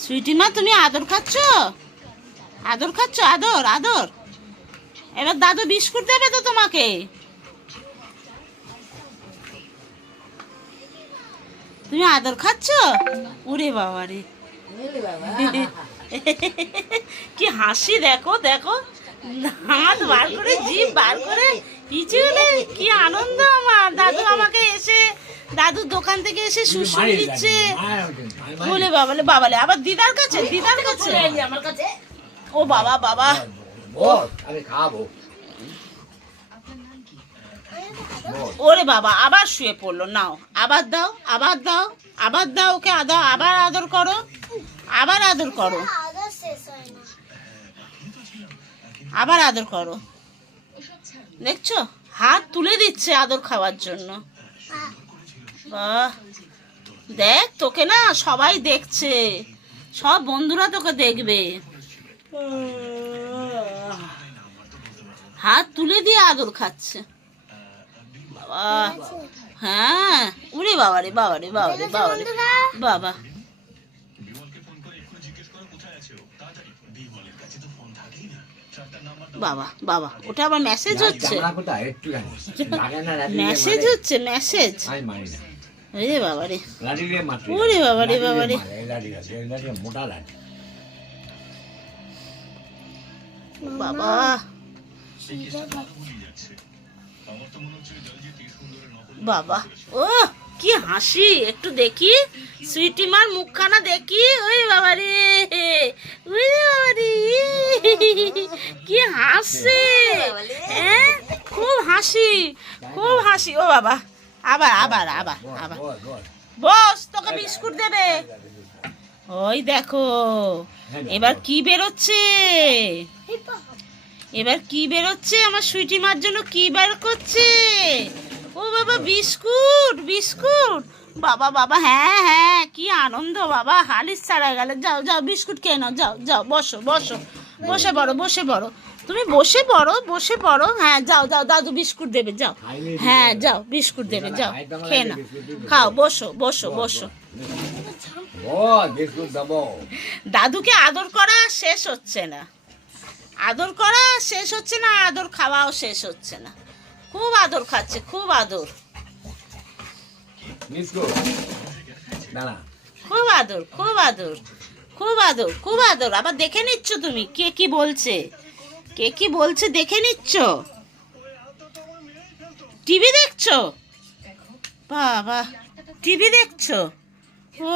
সুইটি মা, তুমি আদর খাচ্ছ? আদর খাচ্ছ? আদর আদর। এবার দাদু বিস্কুট দেবে তো তোমাকে। তুমি আদর খাচ্ছ? উরে বাবা রে, কি হাসি! দেখো দেখো, দাঁত বার করে, জিভ বার করে, কিছু নেই। কি আনন্দ আমার! দাদু আমাকে এসে, দাদু দোকান থেকে এসে শুশুড়ি দিচ্ছে। বলে বাবালে বাবালে, আবার দিদার কাছে, দিদার কাছে, আমার কাছে। ও বাবা বাবা, ওরে বাবা, আবার শুয়ে পড়লো। নাও, আবার দাও, আবার দাও, আবার দাও ওকে, দাও, আবার আদর করো, আবার আদর করো, আবার আদর করো। দেখছো, হাত তুলে দিচ্ছে আদর খাওয়ার জন্য। বাহ, দেখ, তোকে না সবাই দেখছে, সব বন্ধুরা তোকে দেখবে। হাত তুলে দিয়ে আদর খাচ্ছে। বাবা, হ্যাঁ, উরে বাবা রে, বাবা রে, বাবা রে, বাবা রে, বাবা। বাবা বাবা, ওটা আবার মেসেজ হচ্ছে, মেসেজ হচ্ছে, মেসেজ। রে বাবা রে, ওরে বাবা রে, বাবা রে, বাবা। বাবা, ও কি হাসি! একটু দেখি সুইটি মার মুখখানা দেখি। ওই বাবা রে, ওই বাবা রে, কি হাসছে! হ্যাঁ, খুব হাসি, খুব হাসি। ও বাবা, আবার আবার আবার আবার। বস, তোকে বিস্কুট দেবে। ওই দেখো, এবার কি বেরোচ্ছে, এবার কি বেরোচ্ছে, আমার সুইটি মার জন্য কি বের করছে। ও বাবা, বিস্কুট, বিস্কুট। বাবা বাবা, হ্যাঁ হ্যাঁ, কি আনন্দ বাবা, হালিশ ছাড়া গেল। যাও যাও, বিস্কুট খেয়ে নাও, যাও যাও, বসো বসো, বসে পড়ো, বসে পড়ো, তুমি বসে পড়ো, বসে পড়ো। হ্যাঁ, যাও যাও, দাদু বিস্কুট দেবে, যাও। হ্যাঁ, যাও, বিস্কুট দেবে, যাও, খেয়ে নাও, খাও, বসো বসো বসো। দাদুকে আদর করা শেষ হচ্ছে না, আদর করা শেষ হচ্ছে না, আদর খাওয়াও শেষ হচ্ছে না। খুব আদর খাচ্ছে, খুব আদর, খুব আদর, খুব আদর, খুব আদর, খুব আদর। আবার দেখে নিচ্ছ তুমি কে কি বলছে, কে কি বলছে দেখে নিচ্ছ। টিভি দেখছো? বাবা, টিভি দেখছো? ও